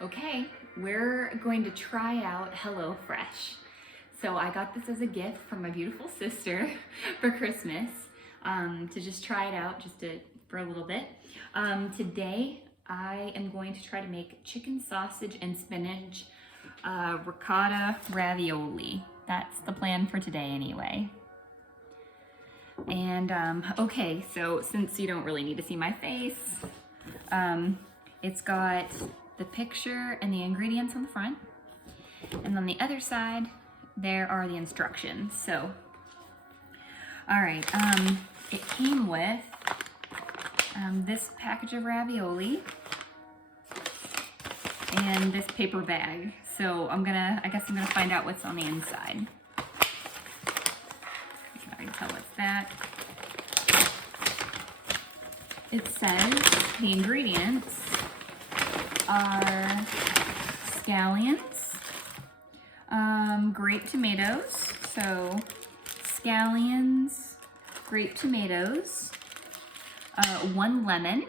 Okay, we're going to try out HelloFresh. So I got this as a gift from my beautiful sister for Christmas to just try it out for a little bit. Today I am going to try to make chicken sausage and spinach ricotta ravioli. That's the plan for today anyway. And okay, so since you don't really need to see my face, it's got the picture and the ingredients on the front, and on the other side there are the instructions. So all right, it came with this package of ravioli and this paper bag. So I guess I'm gonna find out what's on the inside. I can already tell what's that. It says the ingredients are scallions, grape tomatoes, so scallions, grape tomatoes, 1 lemon.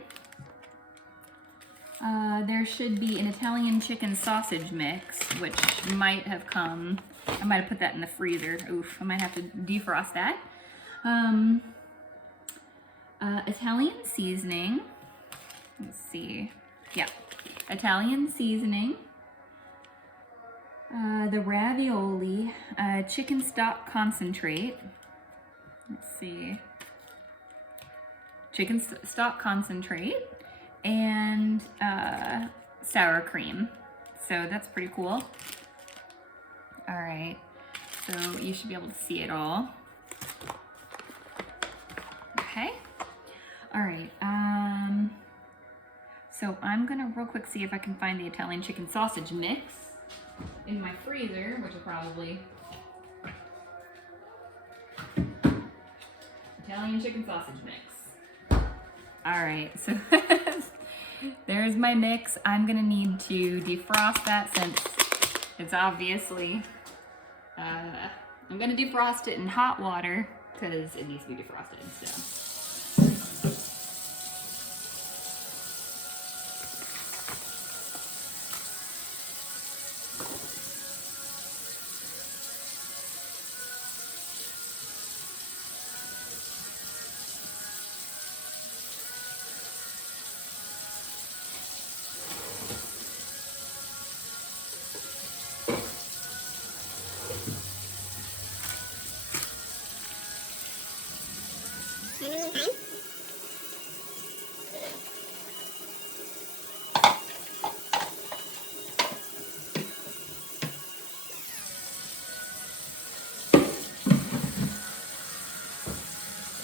There should be an Italian chicken sausage mix, which might have come, I might have put that in the freezer. Oof, I might have to defrost that. Italian seasoning, let's see, yeah, Italian seasoning, the ravioli, chicken stock concentrate, let's see, chicken stock concentrate, and sour cream. So that's pretty cool. All right, so you should be able to see it all. Okay. All right, so I'm gonna real quick see if I can find the Italian chicken sausage mix in my freezer, which will probably, Italian chicken sausage mix. All right, so there's my mix. I'm gonna need to defrost that since it's obviously, I'm gonna defrost it in hot water because it needs to be defrosted, so.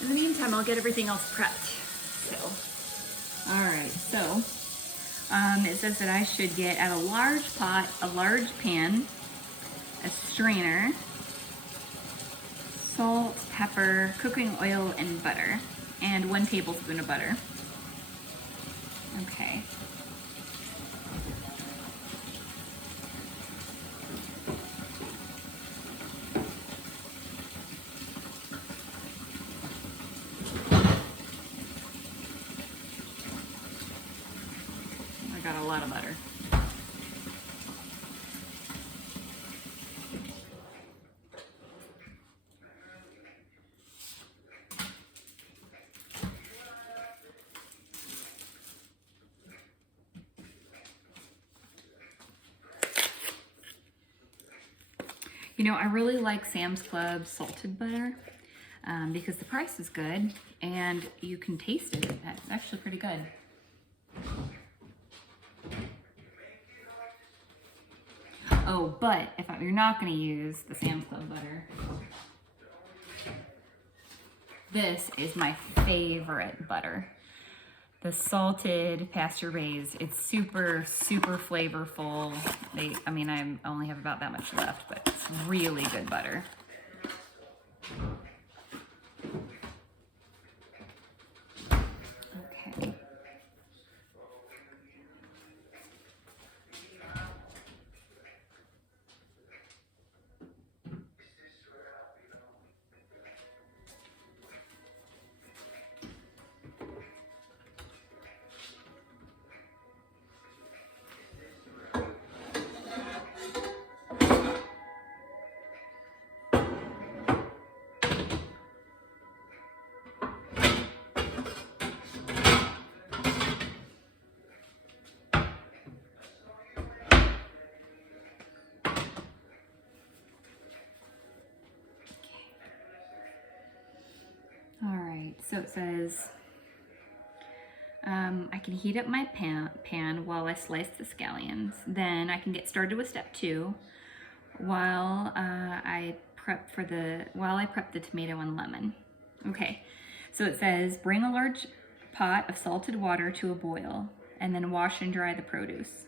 In the meantime, I'll get everything else prepped. So, all right, so it says that I should get out a large pot, a large pan, a strainer, salt, pepper, cooking oil, and butter, and 1 tablespoon of butter. Okay. I got a lot of butter. You know, I really like Sam's Club salted butter because the price is good and you can taste it. It's actually pretty good. Oh, but if you're not going to use the Sam's Club butter, this is my favorite butter. The salted pasture raised. It's super, super flavorful. I mean, I only have about that much left, but it's really good butter. Okay. so it says, I can heat up my pan while I slice the scallions. Then I can get started with step 2 while I prep the tomato and lemon. Okay, so it says, bring a large pot of salted water to a boil and then wash and dry the produce.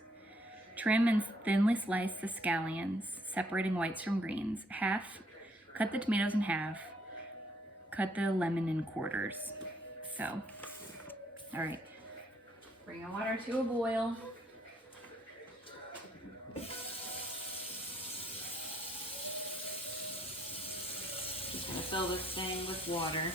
Trim and thinly slice the scallions, separating whites from greens. Cut the tomatoes in half. Cut the lemon in quarters. So, all right. Bring the water to a boil. Just gonna fill this thing with water.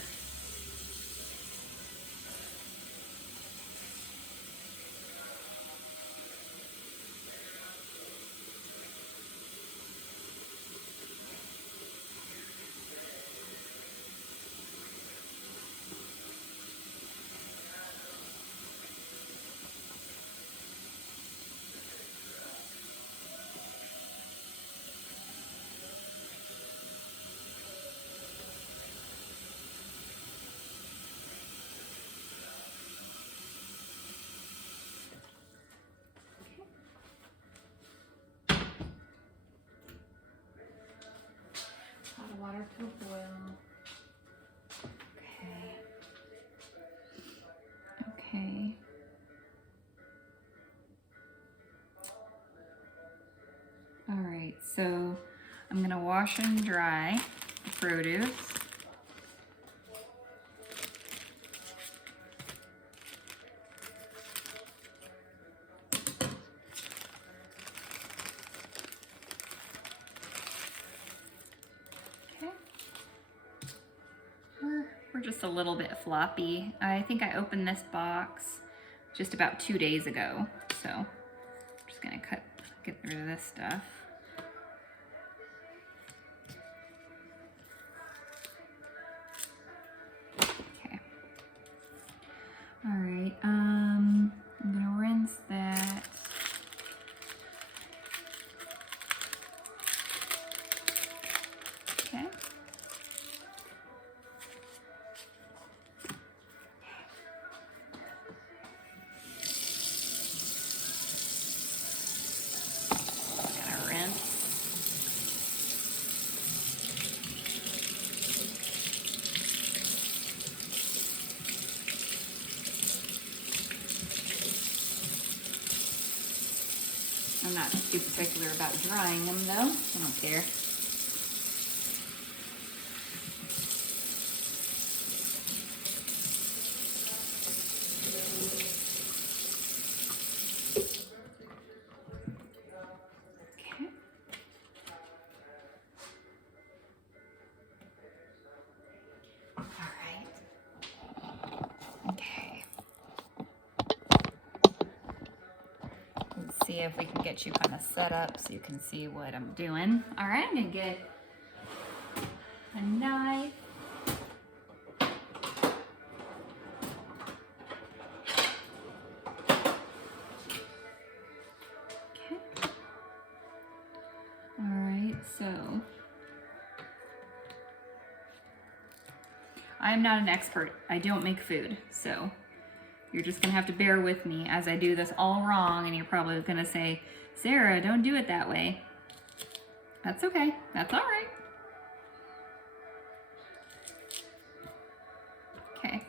Hot water to a boil. Okay. All right, so I'm gonna wash and dry the produce. We're just a little bit floppy. I think I opened this box just about 2 days ago. So I'm just gonna get rid of this stuff. Okay. All right, I'm gonna rinse that. Okay. I'm not too particular about drying them though. I don't care. Okay. All right. Okay. Let's see if we can get you kind of set up so you can see what I'm doing. All right, I'm gonna get a knife. Okay. All right, so I'm not an expert. I don't make food, so you're just gonna have to bear with me as I do this all wrong, and you're probably gonna say, Sarah, don't do it that way. That's okay, that's all right. Okay.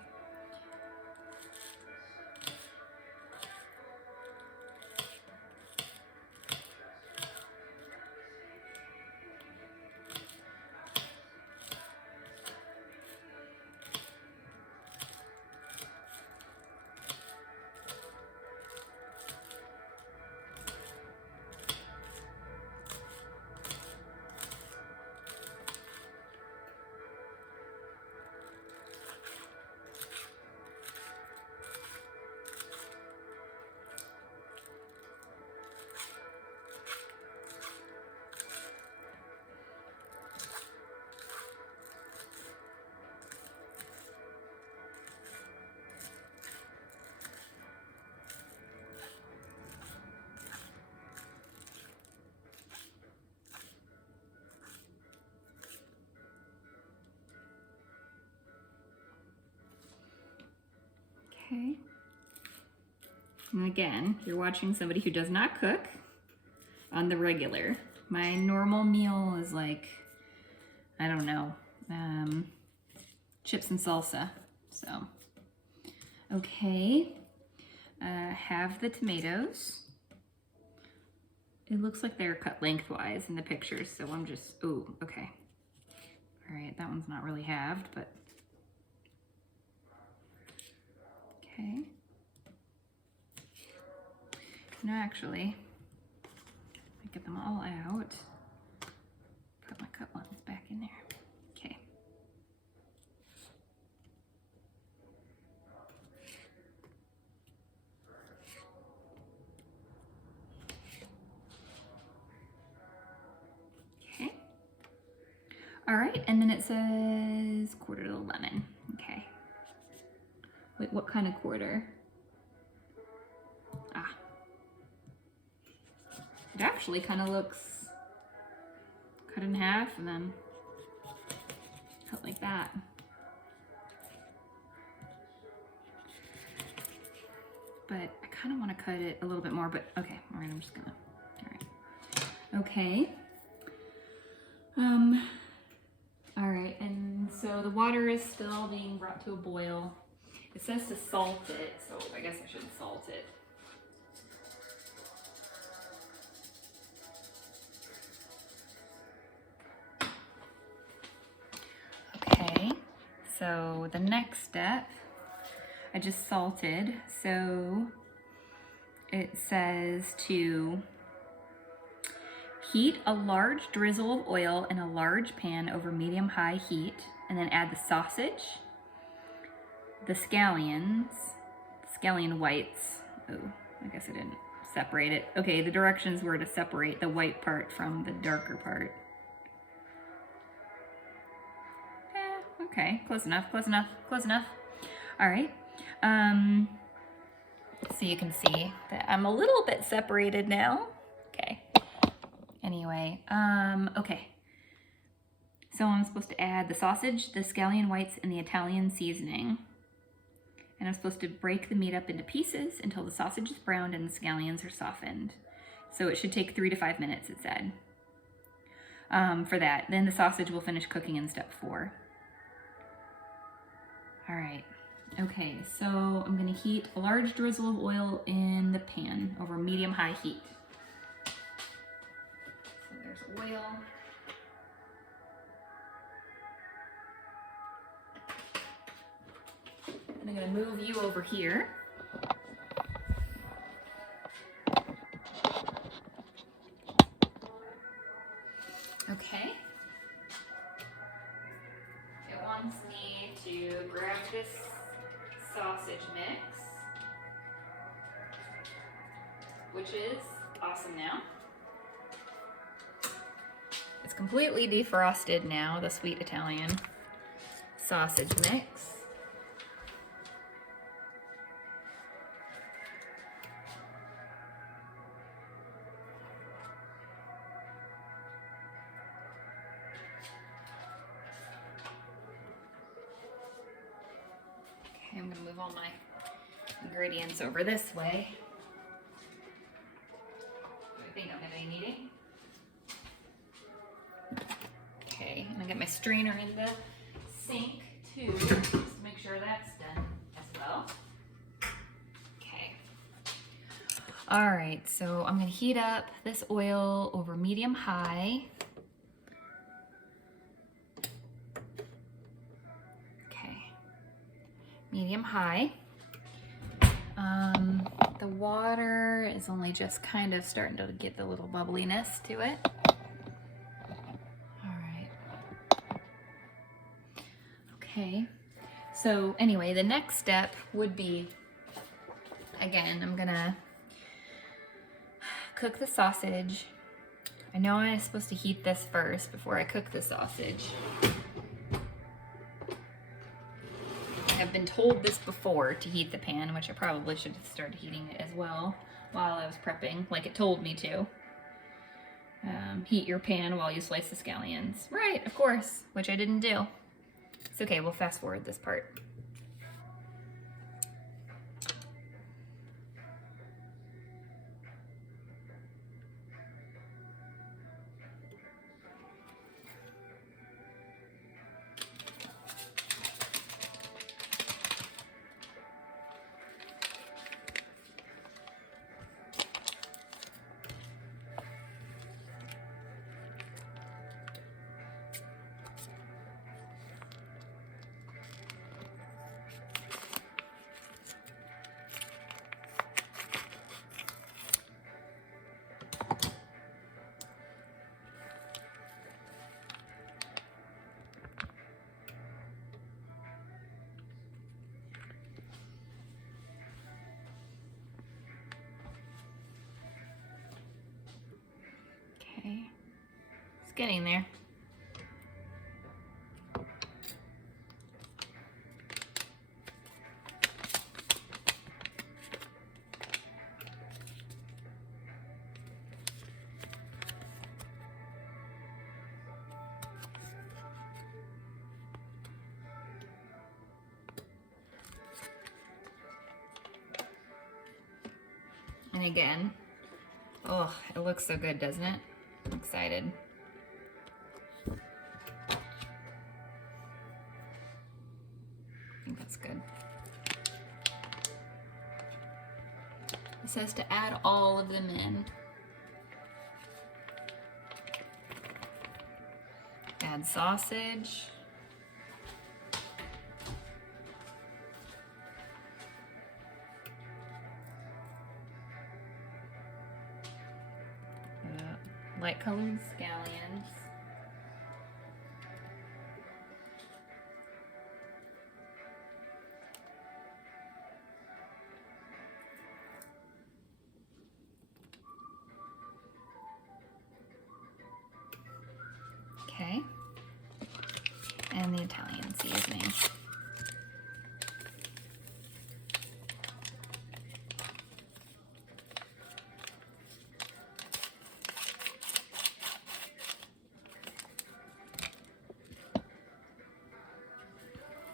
And again, you're watching somebody who does not cook on the regular. My normal meal is like, I don't know, chips and salsa. So, okay. Have the tomatoes. It looks like they're cut lengthwise in the pictures, so I'm just, ooh, okay. All right, that one's not really halved, but okay. No, actually, I get them all out. Put my cut ones back in there. Okay. Okay. All right, and then it says quarter to lemon. Okay. Wait, what kind of quarter? Ah. It actually kind of looks cut in half and then cut like that. But I kind of want to cut it a little bit more, but okay, all right, I'm just gonna, all right. Okay. All right, and so the water is still being brought to a boil. It says to salt it, so I guess I should salt it. Okay, so the next step, I just salted, so it says to heat a large drizzle of oil in a large pan over medium-high heat, and then add the sausage, the scallion whites. Oh, I guess I didn't separate it. Okay, the directions were to separate the white part from the darker part. Okay, close enough, close enough, close enough. All right. So you can see that I'm a little bit separated now. Okay. Anyway, okay. So I'm supposed to add the sausage, the scallion whites, and the Italian seasoning. And I'm supposed to break the meat up into pieces until the sausage is browned and the scallions are softened. So it should take 3 to 5 minutes, it said. For that. Then the sausage will finish cooking in step 4. All right. Okay, so I'm gonna heat a large drizzle of oil in the pan over medium-high heat. So there's oil. And I'm gonna move you over here. Okay. It wants me to grab this sausage mix, which is awesome now. It's completely defrosted now, the sweet Italian sausage mix. Okay, I'm gonna move all my ingredients over this way. I think I'm gonna be needing. Okay, and I got my strainer in the sink too, just to make sure that's done as well. Okay. All right, so I'm gonna heat up this oil over medium-high. Okay, medium-high. The water is only just kind of starting to get the little bubbliness to it. Okay, so anyway, the next step would be, again, I'm gonna cook the sausage. I know I'm supposed to heat this first before I cook the sausage. I've been told this before to heat the pan, which I probably should have started heating it as well while I was prepping, like it told me to. Heat your pan while you slice the scallions. Right, of course, which I didn't do. It's okay, we'll fast forward this part. getting there. And again, oh, it looks so good, doesn't it? I'm excited. I think that's good. It says to add all of them in. Add sausage. Light colored scallions. Okay. And the Italian seasoning.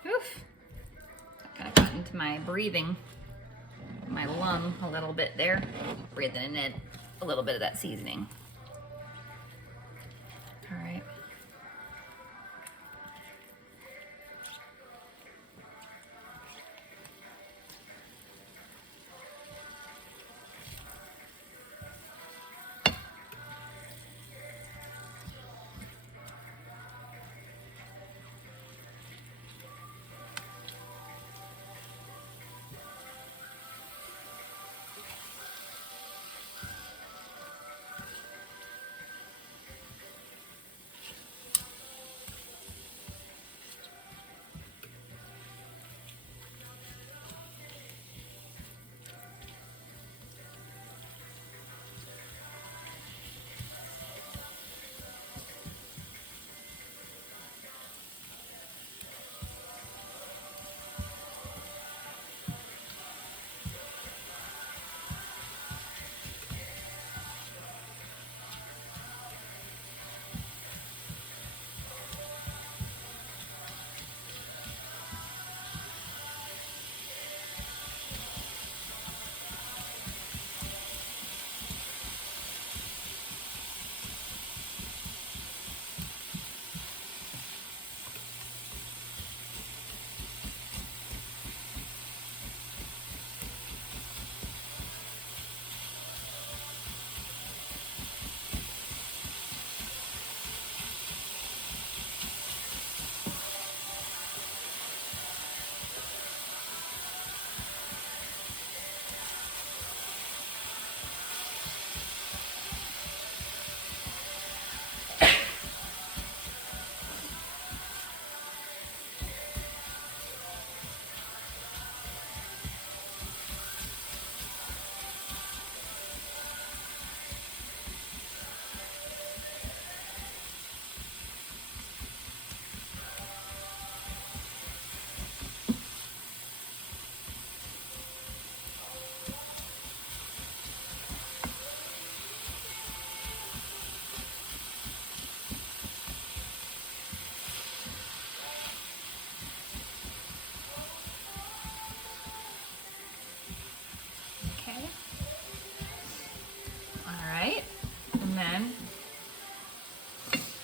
Oof. Kind of got into my breathing, my lung a little bit there. Breathing in it, a little bit of that seasoning. All right.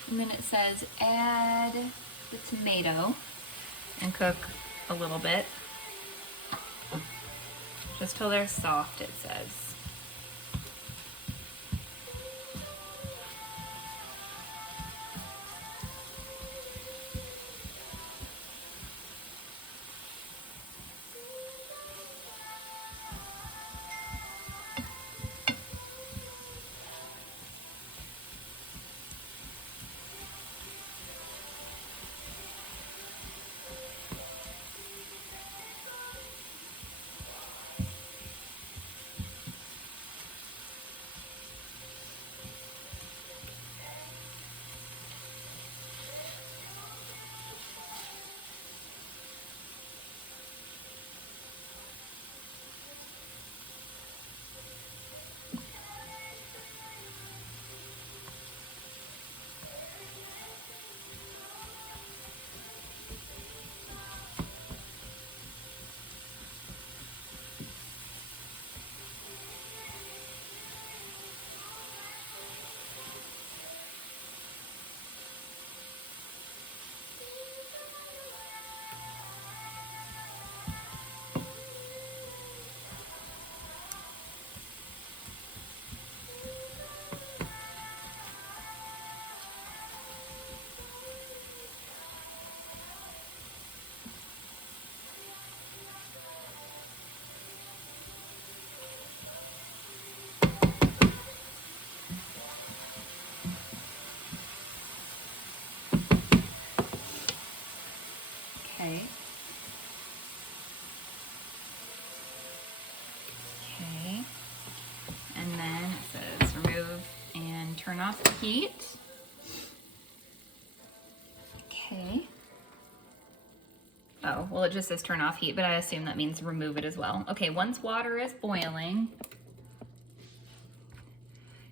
And then it says add the tomato and cook a little bit, just till they're soft, it says. then it says remove and turn off the heat. Okay. Oh, well, it just says turn off heat, but I assume that means remove it as well. Okay, once water is boiling,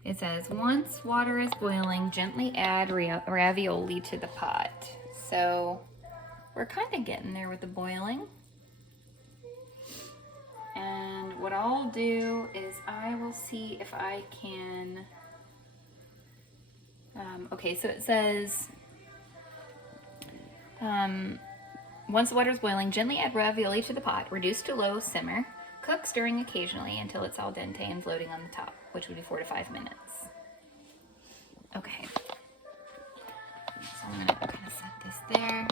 it says once water is boiling, gently add ravioli to the pot. So we're kind of getting there with the boiling. And what I'll do is I will see if I can, okay, so it says, once the water is boiling, gently add ravioli to the pot, reduce to low simmer, cook stirring occasionally until it's al dente and floating on the top, which would be 4 to 5 minutes. Okay, so I'm gonna kind of set this there.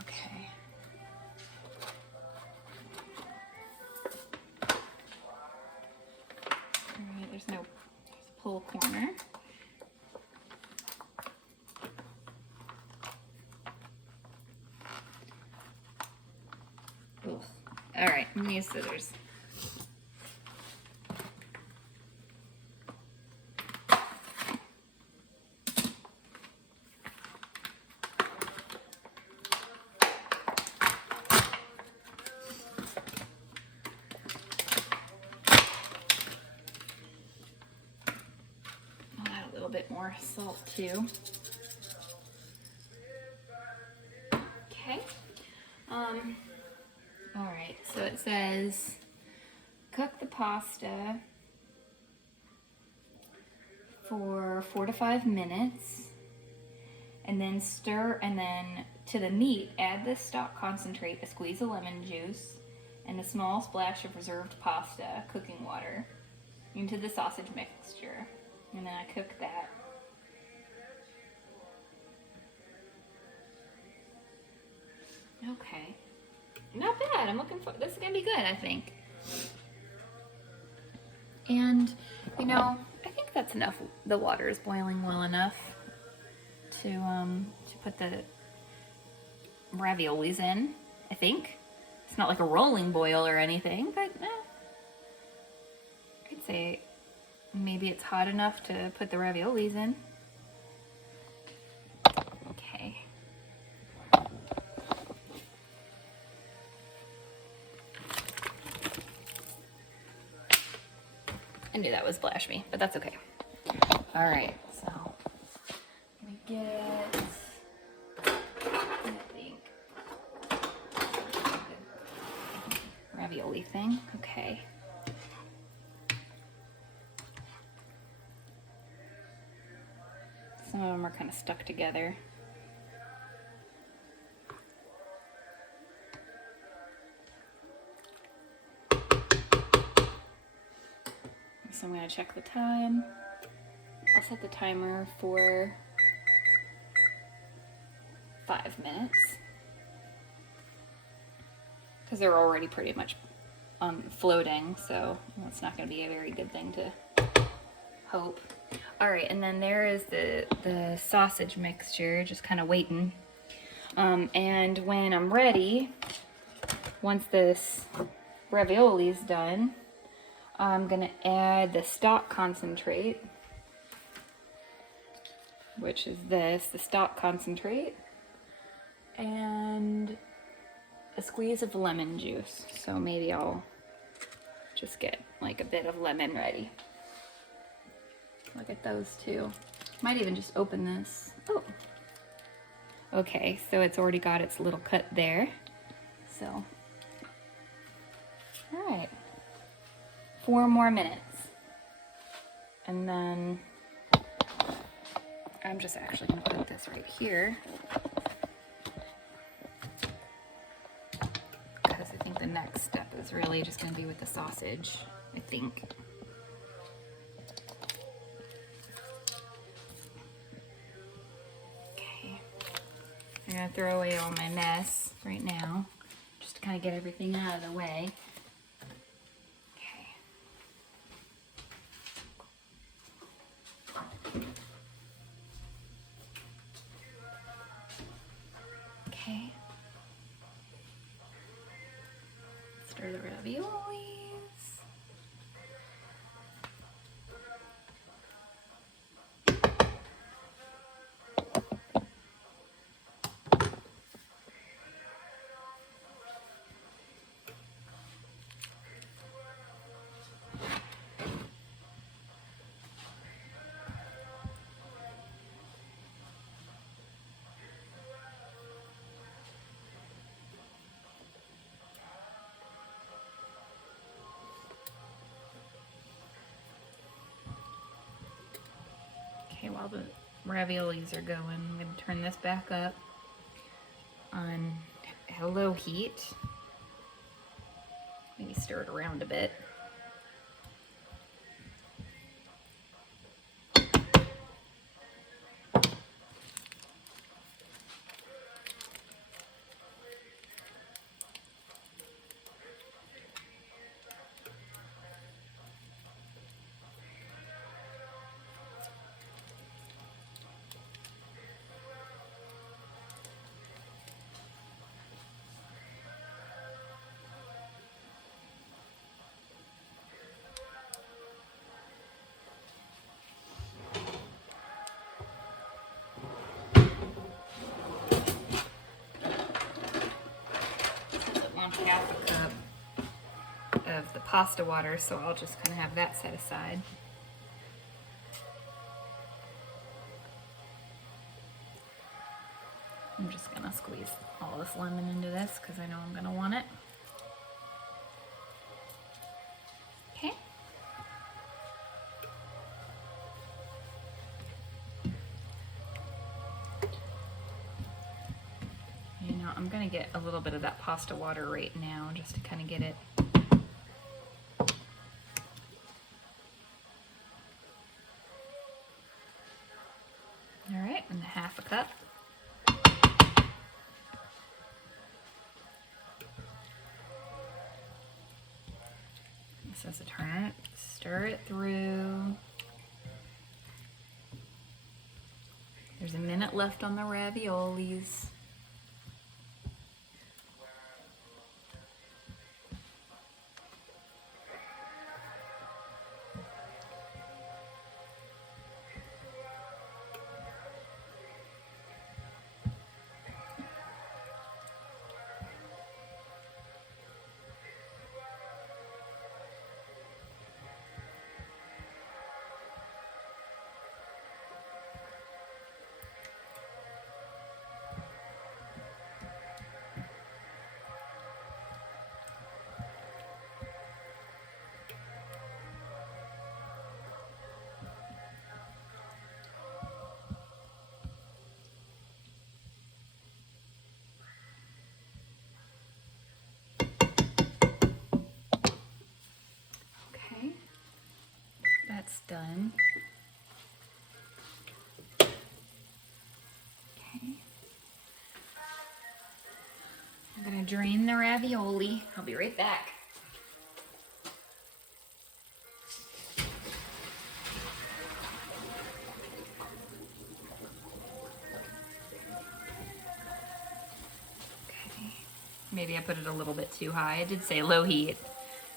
Okay. All right, there's a pull corner. Ooh. All right, I'm gonna use scissors. I'll add a little bit more salt too. Okay. All right, so it says cook the pasta for 4 to 5 minutes and then stir, and then to the meat add the stock concentrate, a squeeze of lemon juice, and a small splash of reserved pasta cooking water into the sausage mixture, and then I cook that. Okay. Not bad. I'm looking for, this is gonna be good, I think. And, you know, I think that's enough. The water is boiling well enough to put the raviolis in, I think. It's not like a rolling boil or anything, but I'd say maybe it's hot enough to put the raviolis in. Okay. I knew that would splash me, but that's okay. All right, so we get, I think, ravioli thing. Okay. Some of them are kind of stuck together. So I'm gonna check the time. I'll set the timer for 5 minutes because they're already pretty much floating, so that's not gonna be a very good thing to hope. All right, and then there is the sausage mixture, just kind of waiting. And when I'm ready, once this ravioli is done, I'm gonna add the stock concentrate, which is the stock concentrate, and a squeeze of lemon juice. So maybe I'll just get like a bit of lemon ready. Look at those two. Might even just open this. Oh. Okay, so it's already got its little cut there. So, all right. 4 more minutes. And then I'm just actually gonna put this right here because I think the next step is really just gonna be with the sausage, I think. Okay. I'm gonna throw away all my mess right now, just to kind of get everything out of the way. Okay. Stir the raviolis. Okay, while the raviolis are going, I'm going to turn this back up on low heat. Maybe stir it around a bit. Half a cup of the pasta water, so I'll just kind of have that set aside. I'm just gonna squeeze all this lemon into this because I know I'm gonna want it. Okay. You know, I'm gonna get a little bit of that pasta water right now just to kind of get it. All right, and half a cup. This is a turn, stir it through. There's a minute left on the raviolis. That's done. Okay. I'm gonna drain the ravioli. I'll be right back. Okay. Maybe I put it a little bit too high. I did say low heat,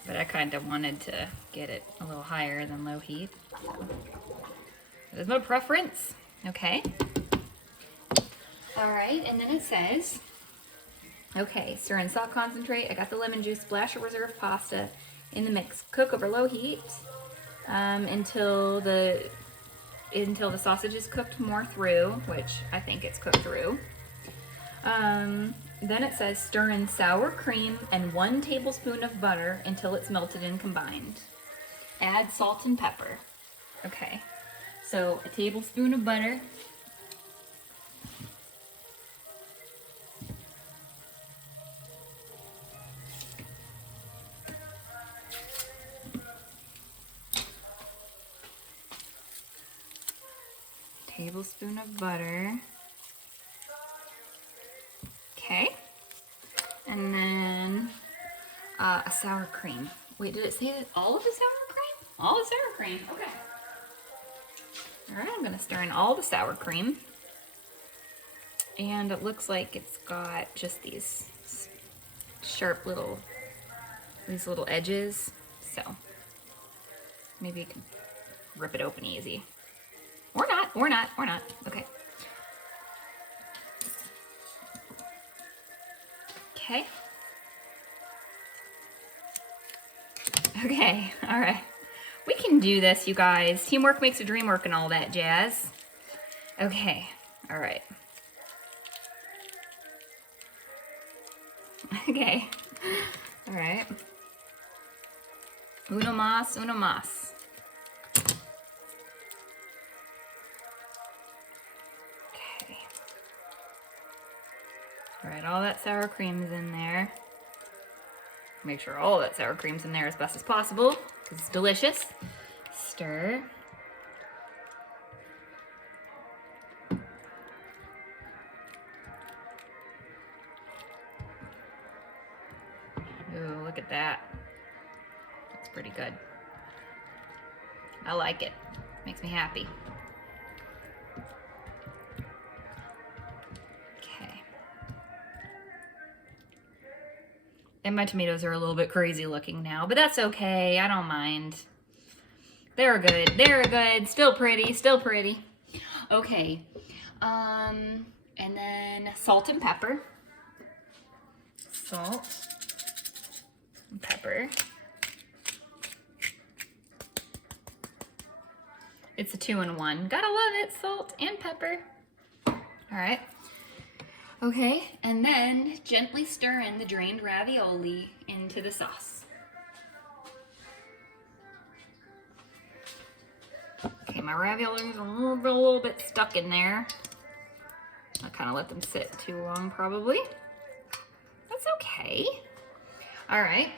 but I kind of wanted to get it a little higher than low heat. That is my preference. Okay. All right, and then it says, okay, stir in salt concentrate. I got the lemon juice, splash of reserve pasta in the mix. Cook over low heat until the sausage is cooked more through, which I think it's cooked through. Then it says stir in sour cream and 1 tablespoon of butter until it's melted and combined. Add salt and pepper. Okay, so a tablespoon of butter. Tablespoon of butter. Okay. And then a sour cream. Wait, did it say that all of the sour cream? All the sour cream. Okay. All right, I'm gonna stir in all the sour cream. And it looks like it's got just these sharp little these little edges. So maybe you can rip it open easy. Or not, or not, or not. Okay. Okay. Okay, all right. We can do this, you guys. Teamwork makes the dream work and all that jazz. Okay, all right. Okay, all right. Uno más, uno más. Okay. All right, all that sour cream's in there. Make sure all that sour cream's in there as best as possible, because it's delicious. Stir. Ooh, look at that. That's pretty good. I like it. Makes me happy. Okay. And my tomatoes are a little bit crazy looking now, but that's okay. I don't mind. They're good. They're good. Still pretty. Still pretty. Okay. And then salt and pepper. Salt and pepper. It's a 2-in-1. Gotta love it. Salt and pepper. All right. Okay, and then gently stir in the drained ravioli into the sauce. Okay, my raviolis are a little bit stuck in there. I kind of let them sit too long, probably. That's okay. All right.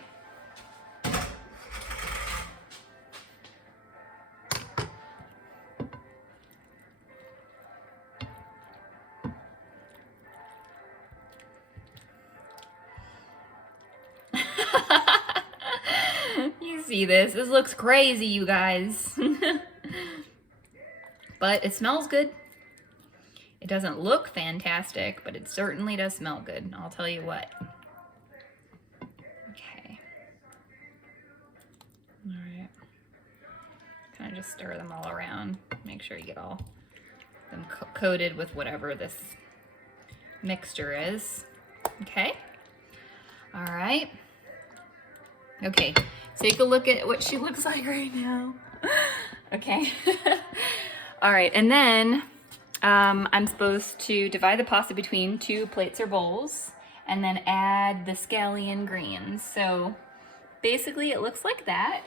You see this? This looks crazy, you guys. But it smells good. It doesn't look fantastic, but it certainly does smell good. I'll tell you what. Okay. All right. Kind of just stir them all around. Make sure you get all them coated with whatever this mixture is. Okay. All right. Okay, take a look at what she looks like right now. Okay. All right, and then I'm supposed to divide the pasta between 2 plates or bowls and then add the scallion greens. So basically it looks like that.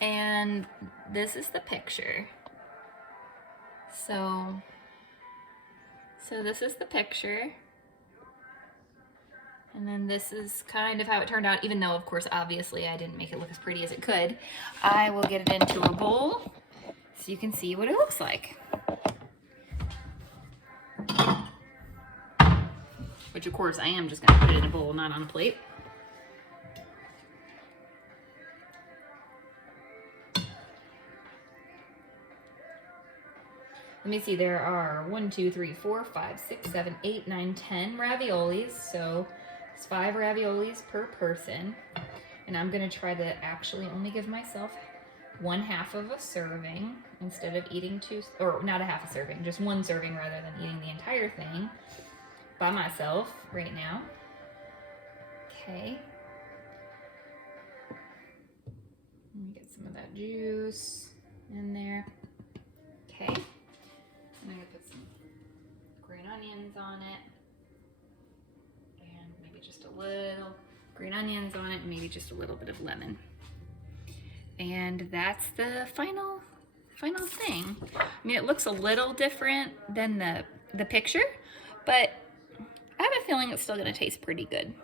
And this is the picture. So this is the picture. And then this is kind of how it turned out, even though, of course, obviously I didn't make it look as pretty as it could. I will get it into a bowl so you can see what it looks like. Which, of course, I am just going to put it in a bowl, not on a plate. Let me see, there are 1, 2, 3, 4, 5, 6, 7, 8, 9, 10 raviolis. So it's 5 raviolis per person. And I'm gonna try to actually only give myself 1/2 of a serving instead of eating 2, or not a half a serving, just 1 serving rather than eating the entire thing by myself right now. Okay. Let me get some of that juice in there. Okay. I'm gonna put some green onions on it, and maybe just a little green onions on it, and maybe just a little bit of lemon. And that's the final thing. I mean, it looks a little different than the picture, but I have a feeling it's still gonna taste pretty good.